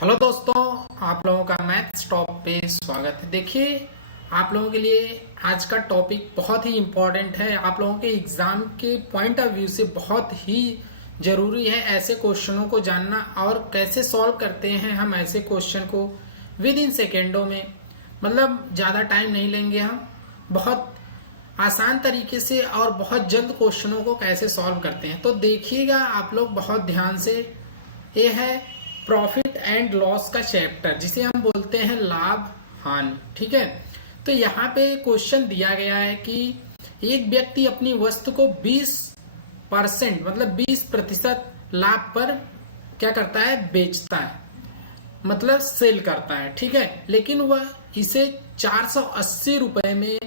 Hello दोस्तों, आप लोगों का मैथ्स टॉप पे स्वागत है। देखिए, आप लोगों के लिए आज का टॉपिक बहुत ही इम्पोर्टेंट है। आप लोगों के एग्जाम के पॉइंट ऑफ व्यू से बहुत ही जरूरी है ऐसे क्वेश्चनों को जानना और कैसे सॉल्व करते हैं हम ऐसे क्वेश्चन को विद इन सेकेंडों में। मतलब ज़्यादा टाइम नहीं लेंगे हम, बहुत आसान तरीके से और बहुत जल्द क्वेश्चनों को कैसे सॉल्व करते हैं। तो देखिएगा आप लोग बहुत ध्यान से। ये है प्रॉफिट एंड लॉस का चैप्टर, जिसे हम बोलते हैं लाभ हानि। ठीक है, तो यहाँ पे क्वेश्चन दिया गया है कि एक व्यक्ति अपनी वस्तु को 20% मतलब 20% लाभ पर क्या करता है, बेचता है, मतलब सेल करता है। ठीक है, लेकिन वह इसे 480 रुपए में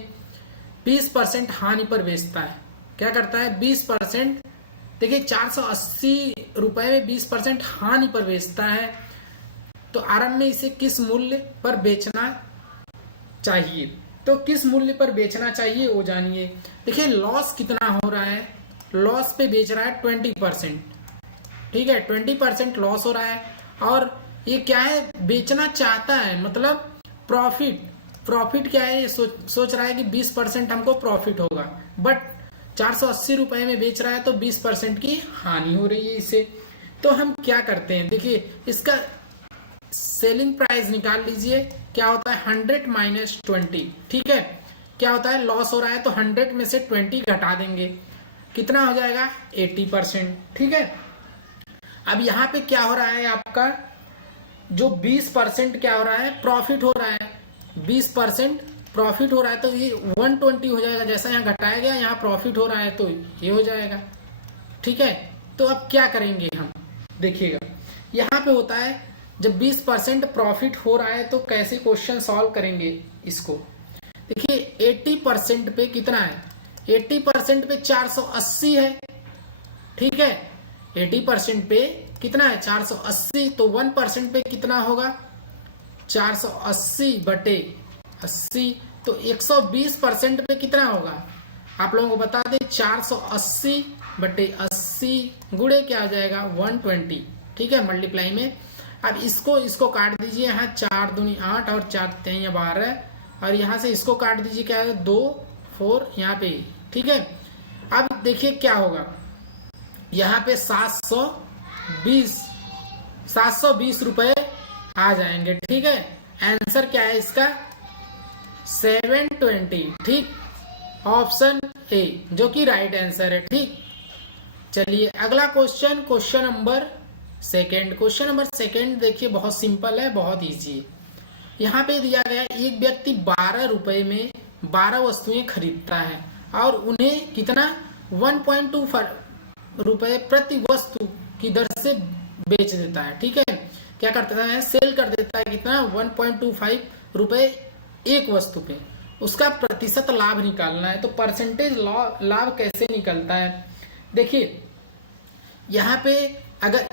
20% हानि पर बेचता है। क्या करता है, 20%। देखिए, 480 रुपए में 20% हानि पर बेचता है, तो आरंभ में इसे किस मूल्य पर बेचना चाहिए। तो किस मूल्य पर बेचना चाहिए वो जानिए। देखिए, लॉस कितना हो रहा है, लॉस पे बेच रहा है 20%। ठीक है, 20% लॉस हो रहा है और ये क्या है, बेचना चाहता है, मतलब प्रॉफिट क्या है, ये सोच रहा है कि 20% हमको प्रॉफिट होगा, बट 480 रुपए में बेच रहा है तो 20% की हानि हो रही है इसे। तो हम क्या करते हैं, देखिए इसका सेलिंग प्राइस निकाल लीजिए। क्या होता है, 100 माइनस 20। ठीक है, क्या होता है, लॉस हो रहा है तो 100 में से 20 घटा देंगे, कितना हो जाएगा, 80%। ठीक है, अब यहाँ पे क्या हो रहा है, आपका जो 20% क्या हो रहा है, प्रॉफिट हो रहा है। 20% प्रॉफिट हो रहा है तो ये 120 हो जाएगा। जैसा यहाँ घटाया गया, यहाँ प्रॉफिट हो रहा है तो ये हो जाएगा। ठीक है, तो अब क्या करेंगे हम, देखिएगा यहाँ पे होता है जब 20% प्रॉफिट हो रहा है तो कैसे क्वेश्चन सॉल्व करेंगे इसको। देखिए 80% पे कितना है, 80% पे 480 है। ठीक है, 80% पे कितना है, 480, तो 1% पे कितना होगा, 480 बटे 80, तो 120% पे कितना होगा, आप लोगों को बता दें, 480 बटे 80 गुणे क्या आ जाएगा, 120। ठीक है, मल्टीप्लाई में। अब इसको काट दीजिए, यहाँ 4 दूनी 8 और 4 3 12, और यहाँ से इसको काट दीजिए, क्या है 2 4 यहाँ पे। ठीक है, अब देखिए क्या होगा, यहाँ पे 720 रुपए आ जाएंगे। ठीक है, आंसर क्या है इसका, 720। ठीक, ऑप्शन ए जो कि राइट आंसर है। ठीक, चलिए अगला क्वेश्चन, क्वेश्चन नंबर सेकेंड देखिए, बहुत सिंपल है, बहुत इजी है। यहाँ पे दिया गया, एक व्यक्ति 12 रुपए में 12 वस्तुएं खरीदता है और उन्हें कितना, 1.25 रुपए प्रति वस्तु की दर से बेच देता है। ठीक है, क्या करता है, सेल कर देता है, कितना, 1.25 रुपए एक वस्तु पे। उसका प्रतिशत लाभ निकालना है, तो परसेंटेज लाभ कैसे निकलता है। देखिए यहाँ पे अगर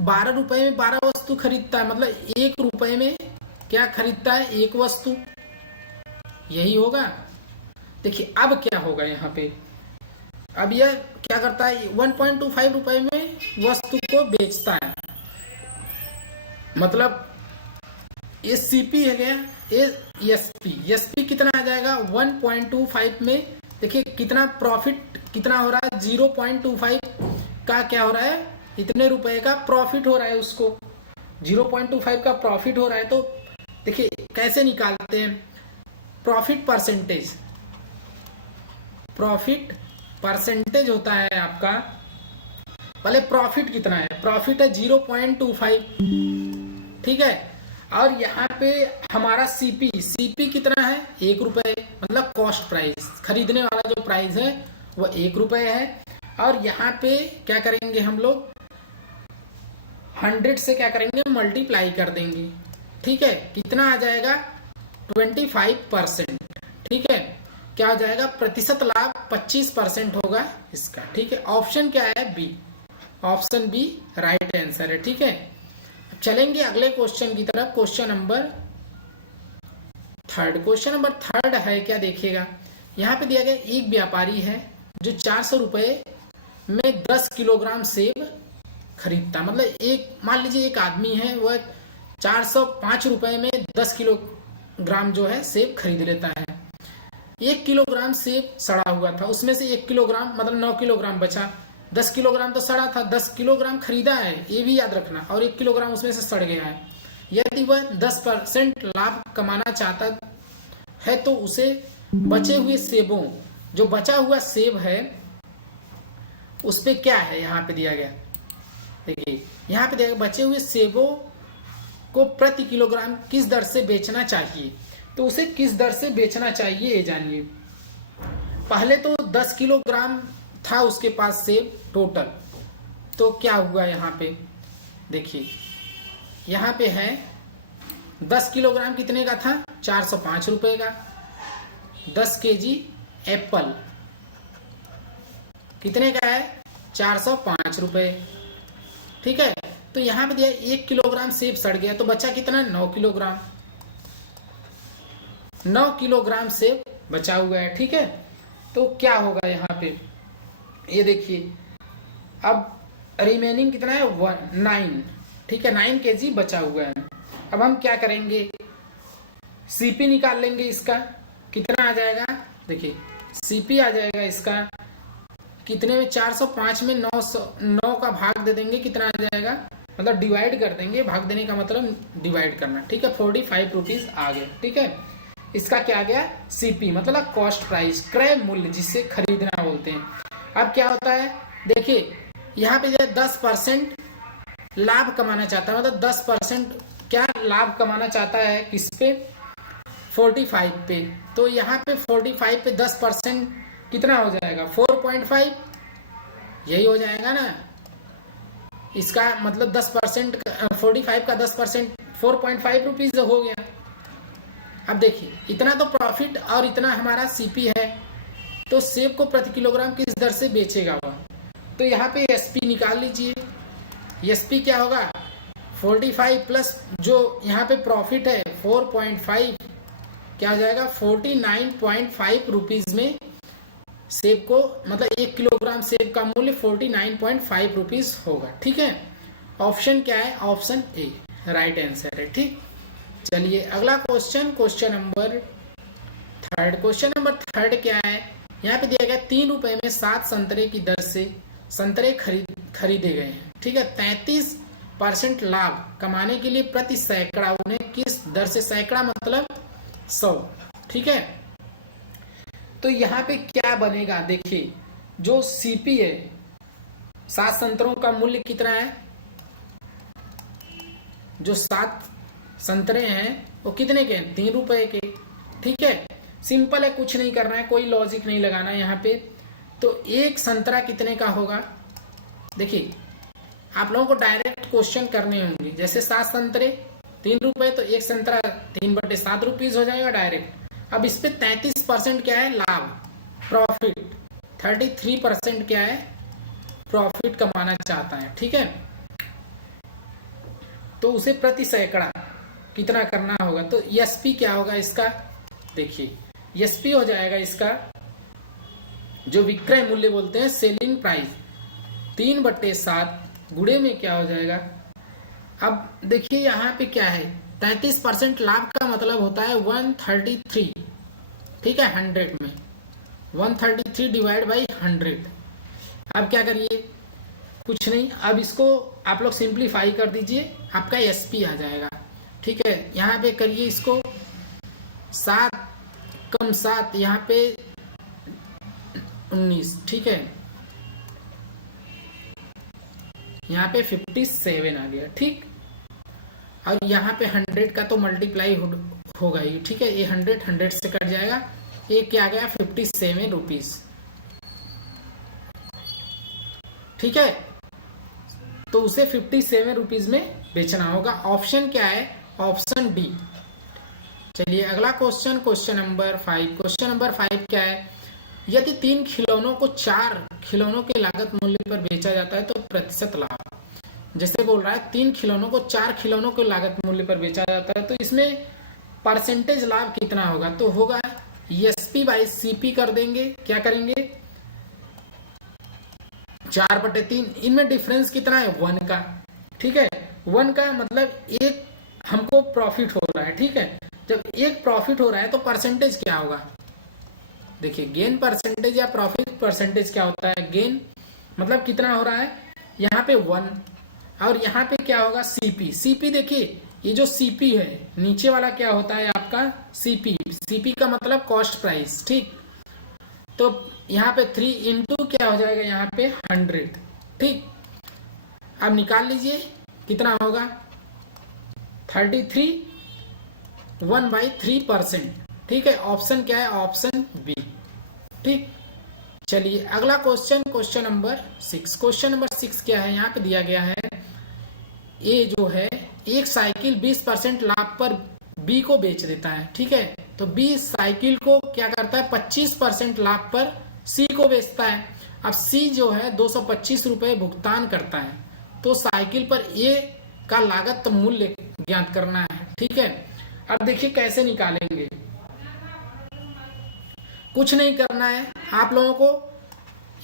12 रुपए में 12 वस्तु खरीदता है, मतलब 1 रुपए में क्या खरीदता है, एक वस्तु, यही होगा। देखिए अब क्या होगा, यहाँ पे अब यह क्या करता है, 1.25 रुपए में वस्तु को बेचता है, मतलब ये सीपी है गया, ये एसपी कितना आ जाएगा, 1.25 में। देखिए कितना प्रॉफिट कितना हो रहा है, 0.25 का क्या हो रहा है, इतने रुपए का प्रॉफिट हो रहा है, उसको 0.25 का प्रॉफिट हो रहा है। तो देखिए कैसे निकालते हैं, प्रॉफिट परसेंटेज होता है आपका, पहले प्रॉफिट कितना है, प्रॉफिट है 0.25। ठीक है, और यहाँ पे हमारा सीपी कितना है, 1 रुपए, मतलब कॉस्ट प्राइस, खरीदने वाला जो प्राइस है वह 1 रुपए है। और यहाँ पे क्या करेंगे हम लोग, 100 से क्या करेंगे, मल्टीप्लाई कर देंगे। ठीक है, कितना आ जाएगा, 25%। ठीक है, क्या हो जाएगा, प्रतिशत लाभ 25% होगा इसका। ठीक है, ऑप्शन क्या है, B, option B right answer है। ठीक है, चलेंगे अगले क्वेश्चन की तरफ, क्वेश्चन नंबर थर्ड है क्या, देखिएगा यहाँ पे दिया गया, एक व्यापारी है जो 400 रुपए में 10 किलोग्राम सेब खरीदता, मतलब एक, मान लीजिए एक आदमी है, वह ₹405 में 10 किलोग्राम जो है सेब खरीद लेता है। 1 किलोग्राम सेब सड़ा हुआ था, उसमें से 1 किलोग्राम मतलब 9 किलोग्राम बचा। 10 किलोग्राम तो सड़ा था, 10 किलोग्राम खरीदा है, ये भी याद रखना, और 1 किलोग्राम उसमें से सड़ गया है। यदि वह 10% लाभ कमाना चाहता है तो उसे बचे हुए सेबों, जो बचा हुआ सेब है उस पे क्या है यहाँ पे दिया गया, देखिए यहाँ पे दिया गया बचे हुए सेबों को प्रति किलोग्राम किस दर से बेचना चाहिए। तो उसे किस दर से बेचना चाहिए ये जानिए। पहले तो 10 किलोग्राम था उसके पास सेब टोटल, तो क्या हुआ यहाँ पे देखिए, यहाँ पे है 10 किलोग्राम कितने का था, ₹405 का। 10 केजी एप्पल कितने का है, ₹405। ठीक है, तो यहाँ पे दिया 1 किलोग्राम सेब सड़ गया, तो बचा कितना, 9 किलोग्राम। 9 किलोग्राम सेब बचा हुआ है। ठीक है, तो क्या होगा यहाँ पे, ये देखिए अब रिमेनिंग कितना है, 9। ठीक है, 9 केजी बचा हुआ है। अब हम क्या करेंगे, सीपी निकाल लेंगे इसका, कितना आ जाएगा, देखिए सीपी आ जाएगा इसका कितने में, 405 में 9 का भाग दे देंगे, कितना आ जाएगा, मतलब डिवाइड कर देंगे, भाग देने का मतलब डिवाइड करना। ठीक है, ₹45 आ गया। ठीक है, इसका क्या आ गया, सीपी मतलब कॉस्ट प्राइस, क्रय मूल्य, जिससे खरीदना बोलते हैं। अब क्या होता है, देखिए यहाँ पे 10% लाभ कमाना चाहता है, मतलब 10% क्या लाभ कमाना चाहता है, किस पे, 45 पे। तो यहाँ पे 45 पे 10% कितना हो जाएगा, 4.5, यही हो जाएगा ना। इसका मतलब 10%, 45 का 10% ₹4.5 हो गया। अब देखिए इतना तो प्रॉफिट और इतना हमारा सीपी है, तो सेब को प्रति किलोग्राम किस दर से बेचेगा वह, तो यहाँ पे एसपी निकाल लीजिए। एसपी क्या होगा, 45 प्लस जो यहाँ पे प्रॉफिट है 4.5, क्या हो जाएगा, ₹49.5 में सेब को, मतलब 1 किलोग्राम सेब का मूल्य ₹49.5 होगा। ठीक है, ऑप्शन क्या है, ऑप्शन ए राइट आंसर है। ठीक, चलिए अगला क्वेश्चन, क्वेश्चन नंबर थर्ड क्या है, यहाँ पे दिया गया ₹3 में 7 संतरे की दर से संतरे खरीदे गए हैं। ठीक है, 33% लाभ कमाने के लिए प्रति सैकड़ा उन्हें किस दर से, सैकड़ा मतलब 100। ठीक है, तो यहाँ पे क्या बनेगा, देखिए जो सीपी है, 7 संतरों का मूल्य कितना है, जो 7 संतरे हैं वो कितने के हैं, ₹3 के। ठीक है, सिंपल है, कुछ नहीं करना है, कोई लॉजिक नहीं लगाना है यहाँ पे। तो एक संतरा कितने का होगा, देखिए आप लोगों को डायरेक्ट क्वेश्चन करने होंगे, जैसे 7 संतरे ₹3, तो एक संतरा 3/7 हो जाएगा डायरेक्ट। अब इस पे 33% क्या है, लाभ, प्रॉफिट, 33% क्या है, प्रॉफिट कमाना चाहता है। ठीक है, तो उसे प्रति सैकड़ा कितना करना होगा, तो एसपी क्या होगा इसका, देखिए एसपी हो जाएगा इसका जो विक्रय मूल्य बोलते हैं, सेलिंग प्राइस, 3/7 गुणे में क्या हो जाएगा। अब देखिए यहाँ पे क्या है, 33% लाभ का मतलब होता है 133। ठीक है, 100 में 133 डिवाइड बाई 100। अब क्या करिए, कुछ नहीं, अब इसको आप लोग सिंप्लीफाई कर दीजिए, आपका एसपी आ जाएगा। ठीक है, यहाँ पे करिए इसको, 7 कम 7 यहाँ पे 19। ठीक है, यहाँ पे 57 आ गया। ठीक, और यहाँ पे 100 का तो मल्टीप्लाई होगा ही। ठीक है, ये 100 से कट जाएगा, ये क्या आ गया, ₹57। ठीक है, तो उसे ₹57 में बेचना होगा। ऑप्शन क्या है, ऑप्शन डी। चलिए अगला क्वेश्चन, क्वेश्चन नंबर 5 क्या है, यदि 3 खिलौनों को 4 खिलौनों के लागत मूल्य पर बेचा जाता है तो प्रतिशत लाभ, जैसे बोल रहा है 3 खिलौनों को 4 खिलौनों के लागत मूल्य पर बेचा जाता है, तो इसमें परसेंटेज लाभ कितना होगा, तो होगा एसपी बाई सीपी कर देंगे, क्या करेंगे, 4/3, इनमें डिफरेंस कितना है, 1 का। ठीक है, 1 का मतलब एक हमको प्रॉफिट हो रहा है, ठीक है। जब एक प्रॉफिट हो रहा है तो परसेंटेज क्या होगा, देखिए गेन परसेंटेज या प्रॉफिट परसेंटेज क्या होता है, गेन मतलब कितना हो रहा है, यहाँ पे 1 और यहाँ पे क्या होगा सीपी। सीपी देखिए ये जो सीपी है नीचे वाला क्या होता है आपका सीपी। सीपी का मतलब कॉस्ट प्राइस, ठीक। तो यहाँ पे 3 इंटू क्या हो जाएगा यहाँ पे 100, ठीक। अब निकाल लीजिए कितना होगा 33 1/3%, ठीक है। ऑप्शन क्या है, ऑप्शन बी, ठीक। चलिए अगला question, question number 6। Question number 6 क्या है, यहाँ पे दिया गया है ए जो है एक साइकिल 20% लाभ पर बी को बेच देता है, ठीक है। तो बी साइकिल को क्या करता है 25% लाभ पर सी को बेचता है। अब सी जो है 225 रुपए भुगतान करता है, तो साइकिल पर ए का लागत मूल्य ज्ञात करना है, ठीक है। अब देखिए कैसे निकालेंगे, कुछ नहीं करना है आप लोगों को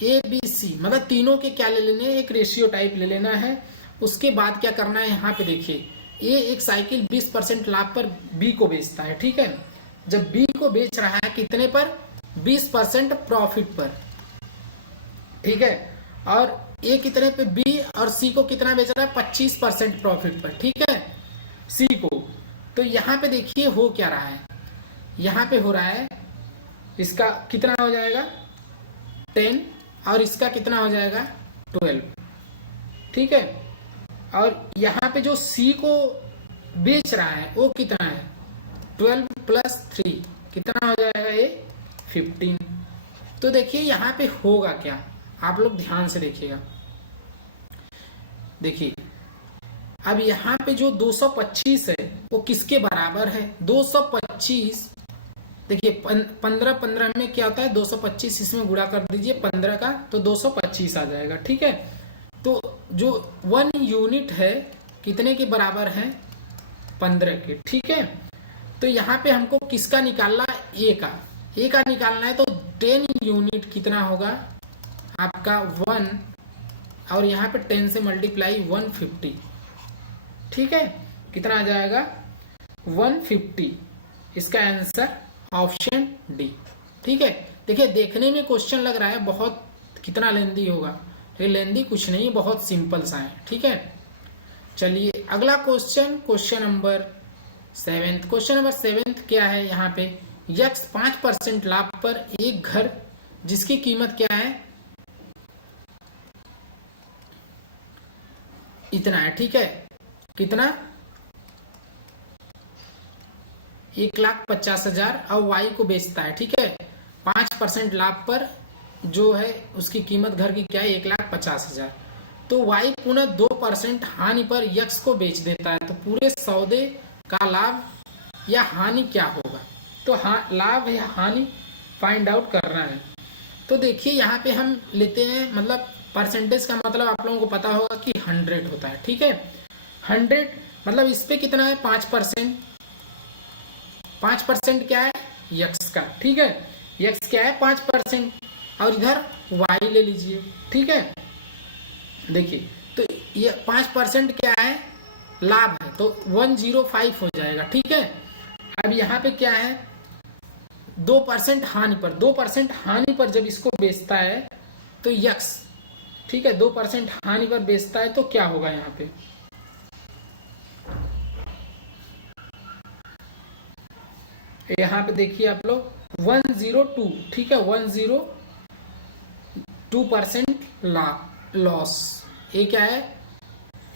ए बी सी मतलब तीनों के क्या ले लेने हैं, एक रेशियो टाइप ले लेना है। उसके बाद क्या करना है, यहाँ पे देखिए ए एक साइकिल 20% लाभ पर बी को बेचता है, ठीक है। जब बी को बेच रहा है कितने पर, 20% प्रॉफिट पर, ठीक है। और ए कितने पे, बी, और सी को कितना बेच रहा है 25% प्रॉफिट पर, ठीक है, सी को। तो यहाँ पे देखिए हो क्या रहा है, यहाँ पे हो रहा है इसका कितना हो जाएगा 10 और इसका कितना हो जाएगा 12, ठीक है। और यहाँ पे जो सी को बेच रहा है वो कितना है 12 + 3 कितना हो जाएगा ये 15। तो देखिए यहाँ पे होगा क्या, आप लोग ध्यान से देखिएगा। देखिए अब यहाँ पे जो 225 है वो किसके बराबर है, 225। देखिए 15 में क्या होता है 225, इसमें गुणा कर दीजिए 15 का तो 225 आ जाएगा, ठीक है। तो जो 1 यूनिट है कितने के बराबर है 15 के, ठीक है। तो यहाँ पे हमको किसका निकालना, ए का निकालना है। तो 10 यूनिट कितना होगा आपका 1 और यहाँ पे 10 से मल्टीप्लाई 150, ठीक है। कितना आ जाएगा 150, इसका आंसर ऑप्शन डी, ठीक है। देखिए देखने में क्वेश्चन लग रहा है बहुत कितना लेंदी होगा, लेकिन लेंदी कुछ नहीं, बहुत सिंपल सा है, ठीक है। चलिए अगला question, question number 7। Question number 7 क्या है, यहाँ पे यक्स 5% लाभ पर एक घर जिसकी कीमत क्या है इतना है, ठीक है। कितना 1,50,000 और वाई को बेचता है, ठीक है। 5% लाभ पर जो है उसकी कीमत घर की क्या है 1,50,000। तो वाई पुनः 2% हानि पर यक्स को बेच देता है। तो पूरे सौदे का लाभ या हानि क्या होगा, तो लाभ या हानि फाइंड आउट करना है। तो देखिए यहाँ पे हम लेते हैं मतलब परसेंटेज का मतलब आप लोगों को पता होगा कि 100 होता है, ठीक है। 100 मतलब इस पे कितना है 5%, 5% क्या है यक्स का, ठीक है। यक्स क्या है 5% और इधर वाई ले लीजिए, ठीक है। देखिए तो ये 5% क्या है लाभ है, तो 105 हो जाएगा, ठीक है। अब यहाँ पे क्या है 2% हानि पर, 2% हानि पर जब इसको बेचता है तो यक्स, ठीक है, 2% हानि पर बेचता है तो क्या होगा यहाँ पे, यहाँ पे देखिए आप लोग 102, ठीक है, 102% लॉस। ये क्या है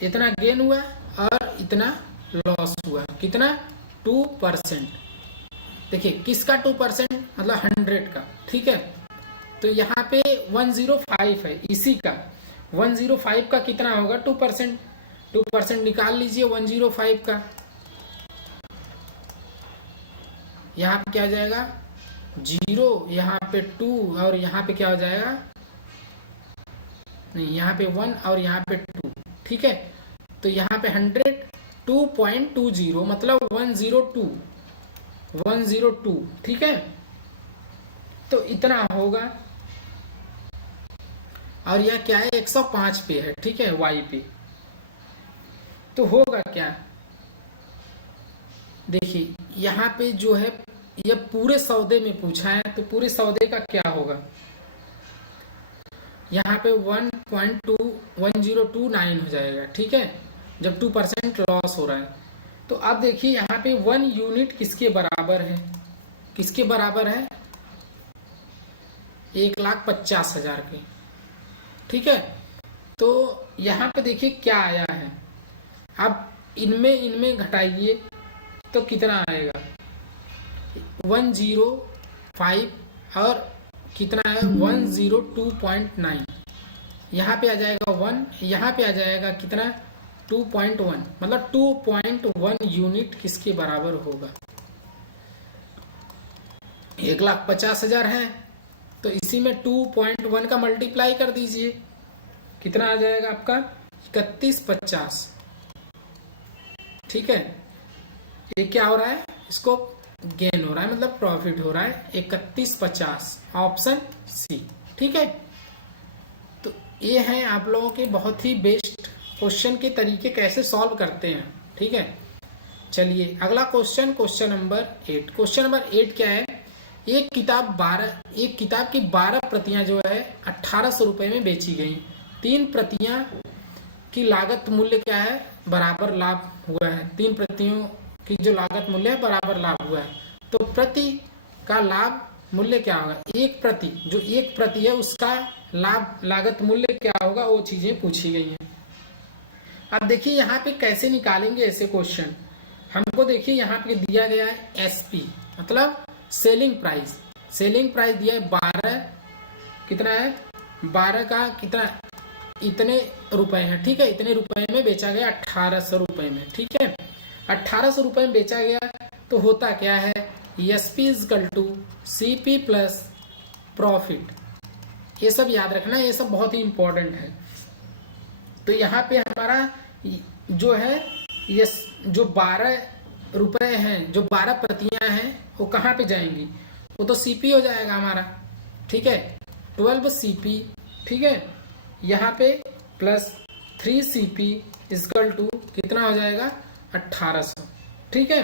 इतना गेन हुआ और इतना लॉस हुआ, कितना 2%। देखिए किसका 2% मतलब 100 का, ठीक है। तो यहाँ पे 105 है, इसी का 105 का कितना होगा 2%, 2% निकाल लीजिए 105 का। यहाँ पे क्या हो जाएगा 0, यहाँ पे 2 और यहाँ पे क्या हो जाएगा नहीं, यहाँ पे 1 और यहाँ पे 2, ठीक है। तो यहाँ पे 100 2.20 मतलब 102, ठीक है। तो इतना होगा और यह क्या है 105 पे है, ठीक है, वाई पे। तो होगा क्या देखिए यहाँ पे जो है ये पूरे सौदे में पूछा है, तो पूरे सौदे का क्या होगा, यहाँ पे 1.1029 हो जाएगा, ठीक है, जब 2% लॉस हो रहा है। तो अब देखिए यहाँ पे 1 यूनिट किसके बराबर है, किसके बराबर है, 1,50,000 के, ठीक है। तो यहाँ पे देखिए क्या आया है, अब इनमें घटाइए तो कितना आएगा, 105 और कितना है 102.9, यहाँ पे आ जाएगा 1, यहाँ पे आ जाएगा कितना 2.1, मतलब 2.1 यूनिट किसके बराबर होगा, 1,50,000 है, तो इसी में 2.1 का मल्टीप्लाई कर दीजिए, कितना आ जाएगा आपका 3150, ठीक है। ये क्या हो रहा है, इसको गेन हो रहा है, मतलब प्रॉफिट हो रहा है 3150, ऑप्शन सी, ठीक है। तो ये है आप लोगों के बहुत ही बेस्ट क्वेश्चन के तरीके कैसे सॉल्व करते हैं, ठीक है। चलिए अगला question, question number 8। Question number 8 क्या है, एक किताब की 12 प्रतियां जो है 1800 रुपए में बेची गई, 3 प्रतियां की लागत मूल्य क्या है, बराबर लाभ हुआ है, 3 प्रतियों की जो लागत मूल्य है बराबर लाभ हुआ है, तो प्रति का लाभ मूल्य क्या होगा, एक प्रति, जो एक प्रति है उसका लाभ लागत मूल्य क्या होगा, वो चीजें पूछी गई हैं। अब देखिए यहाँ पे कैसे निकालेंगे ऐसे क्वेश्चन, हमको देखिए यहाँ पे दिया गया है एसपी, मतलब सेलिंग प्राइस, सेलिंग प्राइस दिया है 12, कितना है 12 का कितना, इतने रुपए है, ठीक है, इतने रुपए में बेचा गया 1800 रुपए में, ठीक है, 1800 रुपए में बेचा गया, तो होता क्या है, SP is equal to CP plus profit, ये सब याद रखना, ये सब बहुत ही इंपॉर्टेंट है। तो यहाँ पे हमारा जो है ये जो 12 रुपए हैं, जो 12 प्रतियां हैं, वो कहाँ पे जाएंगी, वो तो सीपी हो जाएगा हमारा, ठीक है, 12 सीपी, ठीक है, यहाँ पे प्लस 3 सीपी इजकल टू कितना हो जाएगा 1800, ठीक है,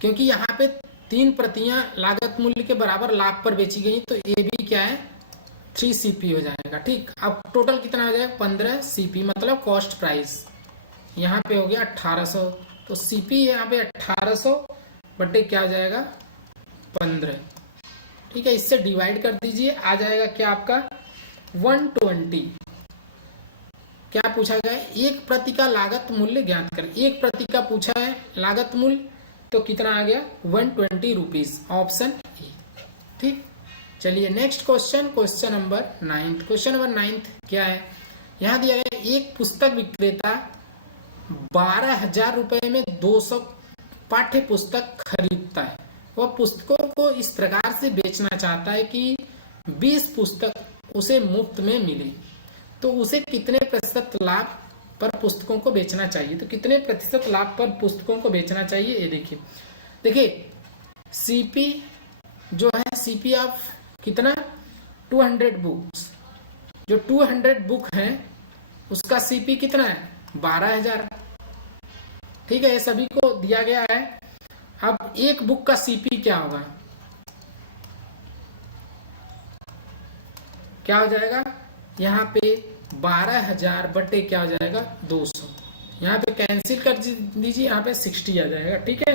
क्योंकि यहाँ पे 3 प्रतियां लागत मूल्य के बराबर लाभ पर बेची गई, तो ये भी क्या है 3 सीपी हो जाएगा, ठीक। अब टोटल कितना हो जाएगा 15 सीपी, मतलब कॉस्ट प्राइस यहाँ पे हो गया 1800, तो सीपी यहाँ पे 1800 बटे क्या हो जाएगा 15, ठीक है, इससे डिवाइड कर दीजिए, आ जाएगा क्या आपका 120। क्या पूछा गया है, एक प्रति का लागत मूल्य ज्ञात कर, एक प्रति का पूछा है लागत मूल्य, तो कितना आ गया 120 रुपीज, ऑप्शन ए, ठीक। चलिए next question, question number 9। Question number 9 क्या है, यहाँ दिया गया एक पुस्तक विक्रेता 12,000 रुपए में 200 पाठ्य पुस्तक खरीदता है, वह पुस्तकों को इस प्रकार से बेचना चाहता है कि 20 पुस्तक उसे मुफ्त में मिले, तो उसे कितने प्रतिशत लाभ पर पुस्तकों को बेचना चाहिए, तो कितने प्रतिशत लाभ पर पुस्तकों को बेचना चाहिए, ये देखिए सीपी जो है, सीपी ऑफ कितना 200 बुक्स, जो 200 बुक है उसका सीपी कितना है 12,000, ठीक है, ये सभी को दिया गया है। अब एक बुक का सीपी क्या होगा, क्या हो जाएगा, यहाँ पे 12,000 बटे क्या हो जाएगा 200, यहाँ पे कैंसिल कर दीजिए, यहाँ पे 60 आ जाएगा, ठीक है।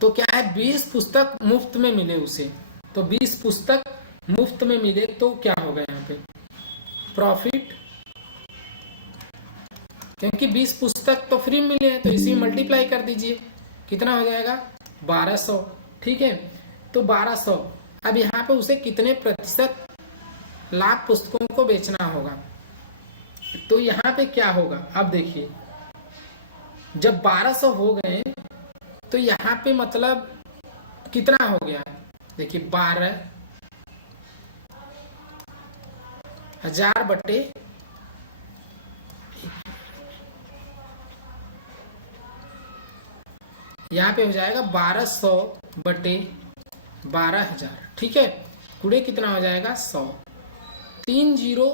तो क्या है 20 पुस्तक मुफ्त में मिले उसे, तो 20 पुस्तक मुफ्त में मिले, तो क्या होगा यहाँ पे प्रॉफिट, क्योंकि 20 पुस्तक तो फ्री मिले हैं, तो इसी में मल्टीप्लाई कर दीजिए, कितना हो जाएगा 1200, ठीक है, तो 1200, अब यहाँ पे उसे कितने प्रतिशत लाभ पुस्तकों को बेचना होगा, तो यहाँ पे क्या होगा, अब देखिए जब 1200 हो गए, तो यहाँ पे मतलब कितना हो गया, देखिए 12,000 बटे यहाँ पे हो जाएगा 1200 बटे 12,000, ठीक है, गुणे कितना हो जाएगा 100, 3 जीरो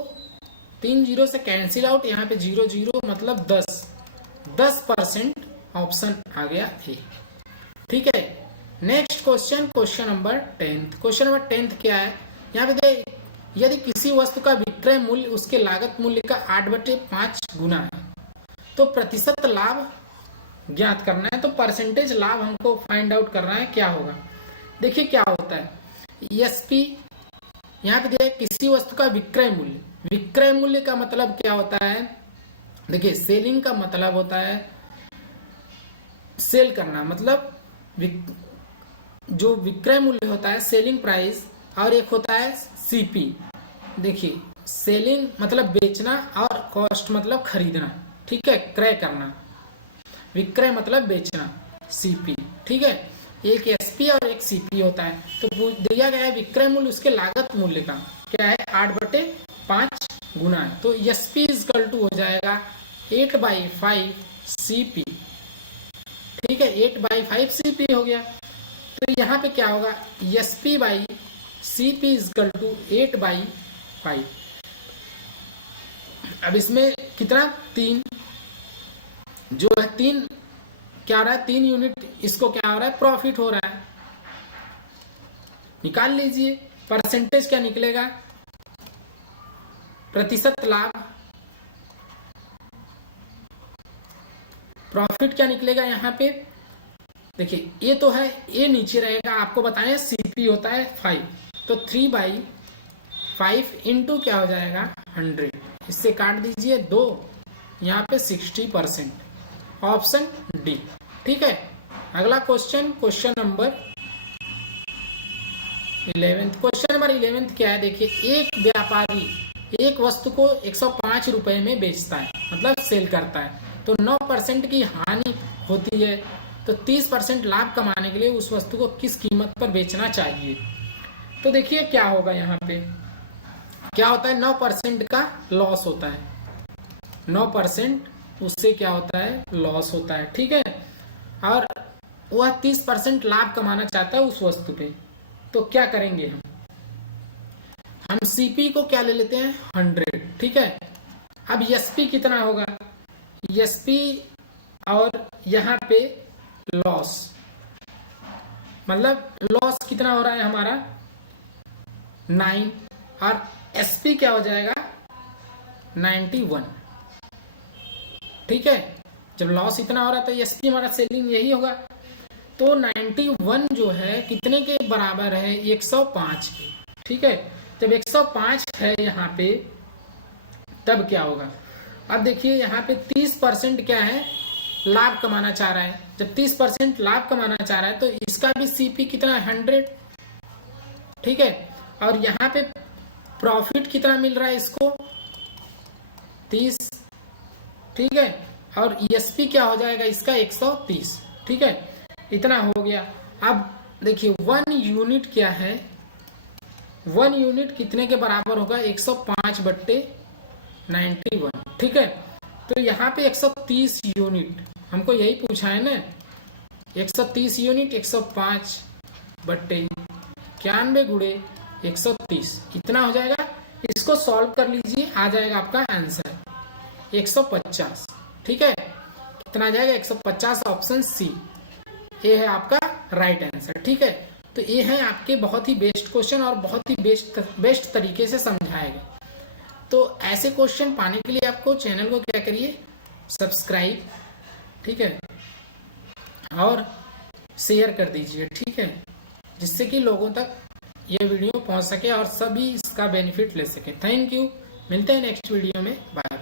3 जीरो से कैंसिल आउट, यहाँ पे 0 0 मतलब 10% ऑप्शन आ गया ए। ठीक है, next question, question number 10। Question number 10 क्या है, यहाँ पे दे यदि किसी वस्तु का विक्रय मूल्य उसके लागत मूल्य का 8/5 गुना है तो प्रतिशत लाभ ज्ञात करना है। तो परसेंटेज लाभ हमको फाइंड आउट करना है, क्या होगा। देखिए क्या होता है, एसपी यहाँ पे दिया किसी वस्तु का विक्रय मूल्य। विक्रय मूल्य का मतलब क्या होता है, देखिए सेलिंग का मतलब होता है सेल करना, मतलब जो विक्रय मूल्य होता है सेलिंग प्राइस, और एक होता है सीपी। देखिए सेलिंग मतलब बेचना और कॉस्ट मतलब खरीदना, ठीक है, क्रय करना। विक्रय मतलब बेचना, सीपी, ठीक है। एक एसपी और एक सीपी होता है। तो दिया गया है विक्रय मूल्य उसके लागत मूल्य का क्या है 8/5 गुना है। तो एसपी इक्वल टू हो जाएगा 8/5 सीपी, ठीक है, 8/5 सीपी हो गया। तो यहाँ पे क्या होगा, SP by CP equal to 8/5। अब इसमें कितना 3 जो है 3 क्या हो रहा है, 3 यूनिट इसको क्या हो रहा है, प्रॉफिट हो रहा है। निकाल लीजिए परसेंटेज क्या निकलेगा, प्रतिशत लाभ, प्रॉफिट क्या निकलेगा यहाँ पे। देखिए ये तो है, ये नीचे रहेगा, आपको बताएं सीपी होता है 5, तो 3/5 इंटू क्या हो जाएगा 100, इससे काट दीजिए 2, यहाँ पे 60%, ऑप्शन डी, ठीक है। अगला question, question number 11। Question number 11 क्या है, देखिए एक व्यापारी एक वस्तु को 105 रुपए में बेचता है, मतलब सेल करता है, तो 9% की हानि होती है, तो 30% लाभ कमाने के लिए उस वस्तु को किस कीमत पर बेचना चाहिए। तो देखिए क्या होगा, यहाँ पे क्या होता है, 9% का लॉस होता है, 9% उससे क्या होता है, लॉस होता है, ठीक है। और वह 30% लाभ कमाना चाहता है उस वस्तु पे, तो क्या करेंगे हम सीपी को क्या ले लेते हैं 100, ठीक है। अब एसपी कितना होगा, एसपी और यहाँ पे लॉस, मतलब लॉस कितना हो रहा है हमारा 9, और एसपी क्या हो जाएगा 91, ठीक है। जब लॉस इतना हो रहा है तो एसपी हमारा सेलिंग यही होगा। तो 91 जो है कितने के बराबर है, 105 के, ठीक है। जब 105 है यहाँ पे तब क्या होगा, अब देखिए यहाँ पे 30% क्या है, लाभ कमाना चाह रहा है। जब 30% लाभ कमाना चाह रहा है तो इसका भी सीपी कितना है 100, ठीक है। और यहाँ पे प्रॉफिट कितना मिल रहा है इसको 30, ठीक है। और एसपी क्या हो जाएगा इसका 130, ठीक है। इतना हो गया। अब देखिए 1 यूनिट क्या है, 1 यूनिट कितने के बराबर होगा 105/91, ठीक है। तो यहाँ पे 130 यूनिट हमको यही पूछा है ना, 130 यूनिट 105/91 गुणे 130 इतना हो जाएगा। इसको सॉल्व कर लीजिए, आ जाएगा आपका आंसर 150, ठीक है। कितना आ जाएगा 150, ऑप्शन सी, ये है आपका राइट आंसर, ठीक है। तो ये है आपके बहुत ही बेस्ट क्वेश्चन और बहुत ही बेस्ट तरीके से समझाए गए। तो ऐसे क्वेश्चन पाने के लिए आपको चैनल को क्या करिए, सब्सक्राइब, ठीक है, और शेयर कर दीजिए, ठीक है, जिससे कि लोगों तक ये वीडियो पहुंच सके और सभी इसका बेनिफिट ले सके। थैंक यू, मिलते हैं नेक्स्ट वीडियो में, बाय।